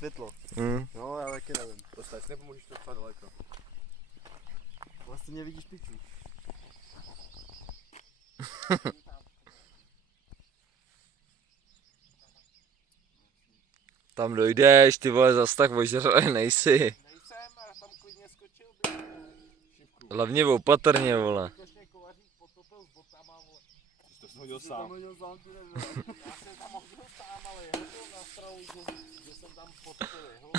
světlo. No, já taky nevím. To stejně nepomůžeš to docela daleko. Vlastně nevidíš piču. Tam dojdeš, ty vole, zas tak ožralý nejsi. Nejsem, já tam klidně skočil, Hlavně opatrně, vole. Košně kovařík potopil s botama, vole. Jsi to hodil sám. Já jsem tam hodil sám, ale jeho to nastralo, že jsem tam potopil jeho.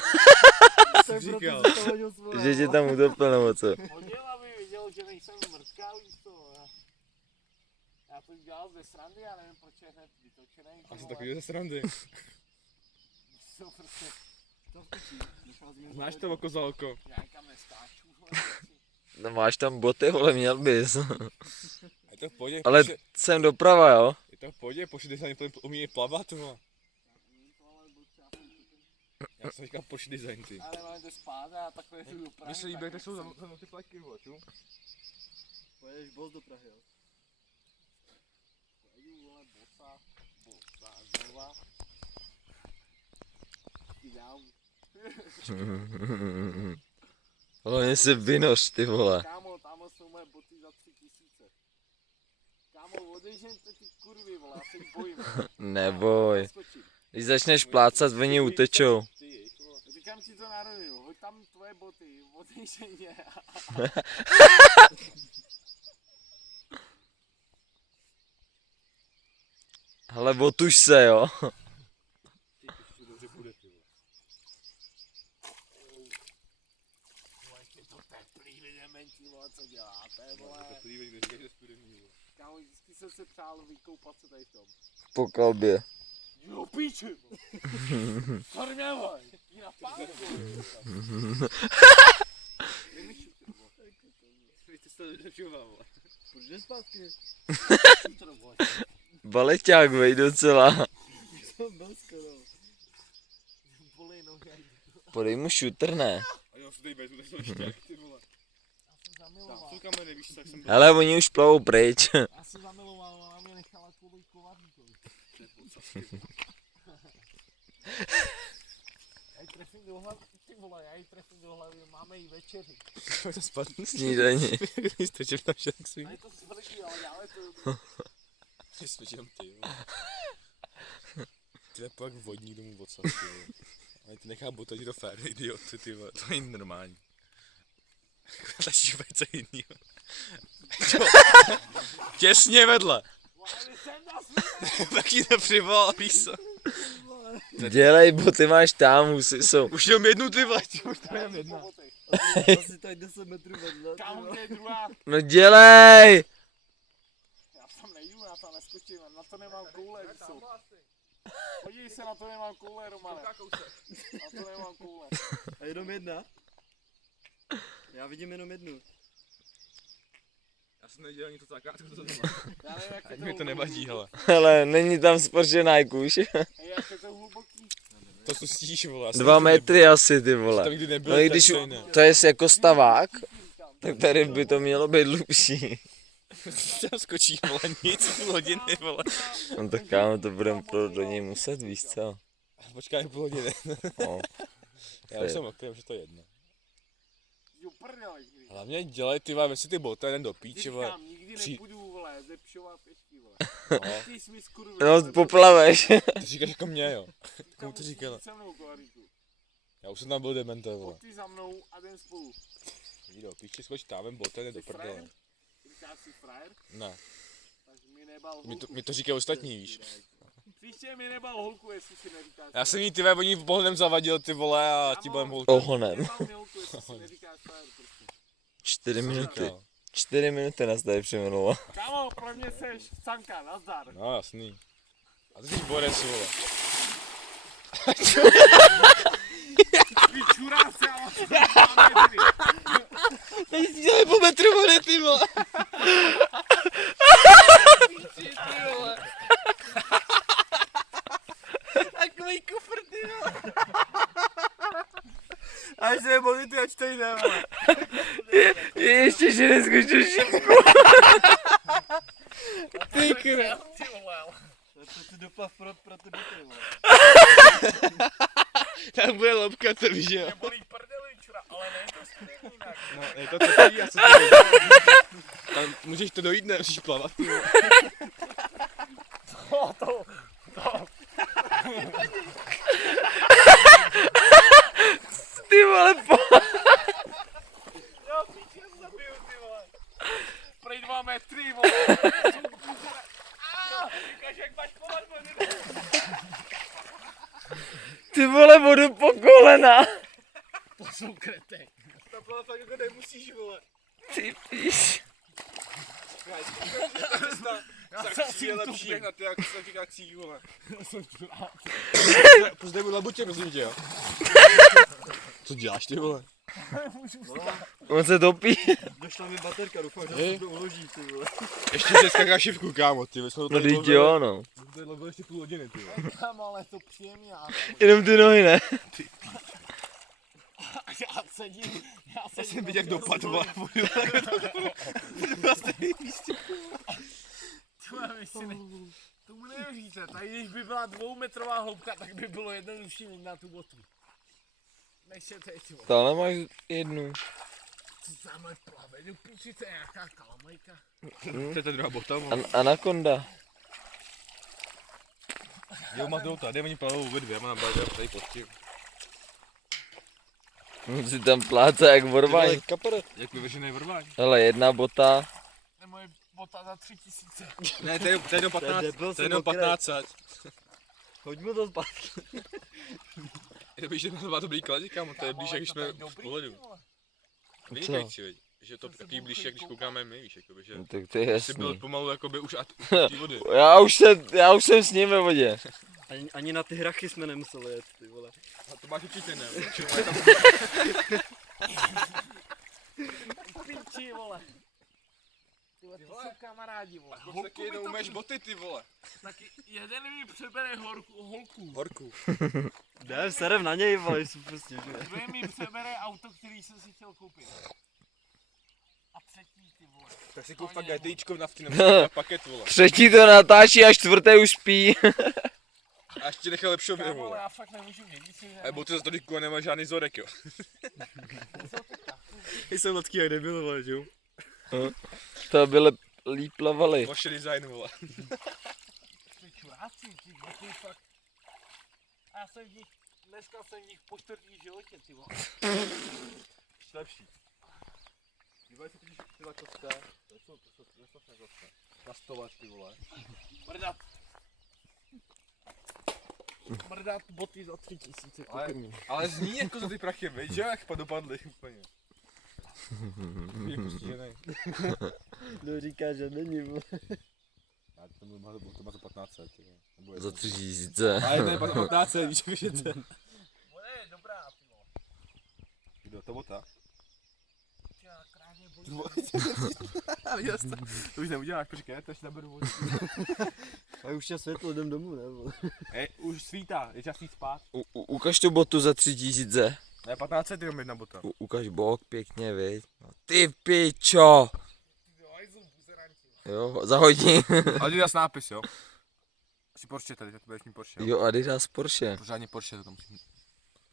Říkal. Že tě tam utopil, nebo co? Hodil, aby viděl, že nejsem mrtká, víš to. Já to dělal ze srandy, já nevím, proč je hned vytočený. Asi takový ze srandy. Jsou prostě, Znáš to oko za oko? já nikam neskáču, vole. No máš tam boty, vole, měl bys. Je to v pohodě. Ale jsem doprava, jo? Je to v pohodě, pošli design umí plavat, vole. Já jsem říkal pošli design, ty. Ale máme to spát a takové tu dopravy. Mně se líbí, jak jsou za ty pleky, vole, ču? Pojedeš boss do Prahy, jo? Pojedu, vole, bosa, znova. Ideál. Hlavně si vynoř, ty vole. Kámo, tam jsou moje boty za 3000. Kámo, odejžeňte ty kurvy, vole, já se jich bojím. Neboj. Skočím. Když začneš plácat, oni utečou. Říkám ti to na rovinu, hoď tam tvoje boty, odejžeň je. Hele, otuž se, jo. Ty dobře půjde, ty, vole. Je to teplý, vidementi, vole, co děláte, vole. Teplý, když říkáš, že studený, vole. Kámo, vždycky jsem se přál vykoupat se tady v tom. Po kalbě. Jo, píči, vole. Sorry mě, vole. Jí na pánku. Ty jsi to nepřihoval, vole. Proč jde zpátky? Baleťák, vej docela. Jsem byl skoro. Bolej nohy. Podej mu šutr, ne? A jo, se tady vezmu, tak jsem štěk, ty vole. Já jsem zamiloval. Tam kamery, víš, tak jsem byl. Hele, oni už plavou pryč. Já jsem zamiloval, ona mě nechala kvůli kovárníkovi. Já jí trefím do hlavy, ty vole, já jí trefím do hlavy, máme jí večeři. To spadne. Snídaní. Když strčím tam však svým. A je to smrdí, ale dále to Ty jsi jenom ty, vole. Ty je jak vodník domů odsad, ty vole. Ale ty nechá botažit do féry, idioty, ty vole. To není normální. Ta šípa je co jinýho. Těsně vedle. Tak jí nepřivolal, víš co. Dělej, bo ty máš tam, jsou. Už jenom jednu, ty vole, už to jenom jedna. Asi tak 10 metrů vedle. Kámo, kde je druhá? No dělej! Já tam nejdu, já tam neskočím, na to nemám koule, víš co. Podívej se, na to nemám koule, Romane. Na to nemám koule. A jenom jedna? Já vidím jenom jednu. Já jsem nedělal něco tak, to doma. Já nevím, jak je Ať mi to nevadí, hele. Hele, není tam sporžený kůž. Hej, jak je to hluboký. To tu stíš, vole. 2 metry asi, ty To vole. nikdy nebylo, No i tak když stejné. to je jako stavák, tak tady by to mělo být hlubší. Tam skočí, vole, nic, půl hodiny, vole. No tak kámo, to budeme do něj muset, víš co? Počkej, půl hodiny. No. Já už jsem okrem, že to je jedno. Jo, prdele. Hlavně dělej, ty vole, si ty boty, jeden do píče, vole. Říkám, nikdy Při- nepůjdu, vole, ze Pšova pěšky, vole. No. Ty jsi mi skurvil. No, poplaveš. Ty říkáš jako mě, jo. Komu to říkala? Se mnou, kovaríku. Já už jsem tam byl demente, vole. Pojď ty za mnou a jdem spolu. Jdi do píče, skoč távem, boty, jde do prdele. Říkáš si frajer? Ne, Tak mi nebal holku. mi to říkají ostatní, víš. Příště mi nebal holku, jestli si neříkáš. Já jsem jí ty vole, oni pohledem zavadil, ty vole, a ti budem holku. Ohonem. Nebal mi holku, jestli si neříkáš frajer, prostě. 4 minuty. Říkal. 4 minuty nás tady přeminulo. Kámo, pro mě seš canka, nazdar. No, jasný. A ty jsi borec, vole. Ty čuráci, ale co máme tady? Teď si dělej po metru vody, ty vole. Takový kufr, ty vole. Až se boli, ty ač to jde, vole. Ještě, že neskočil šipku. Ty kre. Ty vole. To je doplav pro ty boty, vole. Tam bude lobka, to víš, jo. Mě bolí prdeli, čura, ale ne to stejný jinak. No, je to co ty, a co ty. Tam můžeš to dojít, ne? Musíš plavat, ty vole. To. Ty vole, Jo, píče, zabiju, ty vole. Prej 2 metry, vole. Říkáš, jak máš plavat, vole. ty vole, vodu po kolena. To jsou kretek. To plavat fakt jako nemusíš, vole. Ty píš. Sakcí je lepší jak na ty akcích, vole. Prostě budu labutě, prosím tě, jo. Co děláš, ty vole? On se topí. Došla mi baterka, doufám, že Hej. se to uloží, ty vole. Ještě dneska kašivku, kámo, ty vole. No teď jo, no. Tady lovil ještě půl hodiny, ty vole. Kámo, ale to příjemně. Jenom ty nohy, ne? Já sedím. Já jsem viděl, jak dopadl, vole. Na stejném místě. Tvoje vysiny. Tomu nevěříte, tady když by byla 2metrová hloubka, tak by bylo jednodušší mít na tu botu. Než je teď, vole. Stále máš jednu. Co tamhle plave, do píči, to je nějaká kalamajka. To je ta druhá bota, vole. Anakonda. Jo, má druhou tady, oni plavou obě dvě, mám tady pod tím. On si tam pláce jak vorvaň. Jak vyvržený vrváň. Hele, jedna bota. To je moje bota za 3000. Ne, to je jenom 15, debil, to je jenom 15. Hoďme to zpátky. Je to blíž, že má dobrý klady, kámo, to je blíž, jak když jsme v pohledu. Vynikající, veď. Že to takový blíž, jak když koukáme my, víš, jakoby, že No, tak to je jsi byl jasný. pomalu jakoby už u té vody. Já už jsem s ním ve vodě. Ani na ty hrachy jsme nemuseli jet, ty vole. A to máš určitě ne, Píči, vole. Tyhle, to jsou kamarádi, vole. taky jednou umeš boty, ty vole. Taky jeden mi přebere holku. Horku. Ne, serem na něj, vole, jsou prostě, že? Druhý mi přebere auto, který jsem si chtěl koupit. A třetí, ty vole. Tak si koup fakt GTIčko v nafty nebo paket, vole. Třetí to natáčí a čtvrté už spí. A ještě nechal lepšího věru, Kámo, ale vole. já fakt nemůžu vědět, že... A boty za tolik nemá žádný zorek, jo. Jsem lidský jak debil, vole, že jo? To byly líp plavali. Vaše design, vole. Ty čuráci, ty boty fakt... A já jsem v nich... Dneska jsem v nich po čtvrtý v životě, ty vole. Ještě lepší. Dívaj se když ty za kosté. To jsou na kosté. Na stolač, ty vole. Mrdat. Mrdat boty za 3000. Ale zní jako za ty prachy, veď, že jak dopadly úplně. Je postižený. No říká, že není, vole. Já to má za 15 let, ty vole. Za 3000. Ale to je 15 let, víš, jak je ten. Ona je dobrá, ty vole. Kdo, to bota? Já krásně bolí. Viděl jsi to? To už neuděláš, počkej, to ještě naberu vodu. A už je světlo, jdem domů, ne, vole. Už svítá, je čas jít spát. Ukaž tu botu za 3000. Ne, 15 let jenom jedna bota. Ukaž bok pěkně, viď. No, ty pičo. Jo, za hodinu. Adidas nápis, jo? Asi Porsche tady, to budeš mít Porsche, jo? Jo, Adidas Porsche. Pořádně Porsche to tam musím.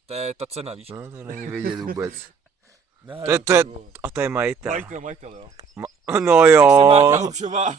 To je ta cena, víš? No, to není vidět vůbec. Ne, To je, a to je majitel. Majitel, jo. No jo. Máka Hubšová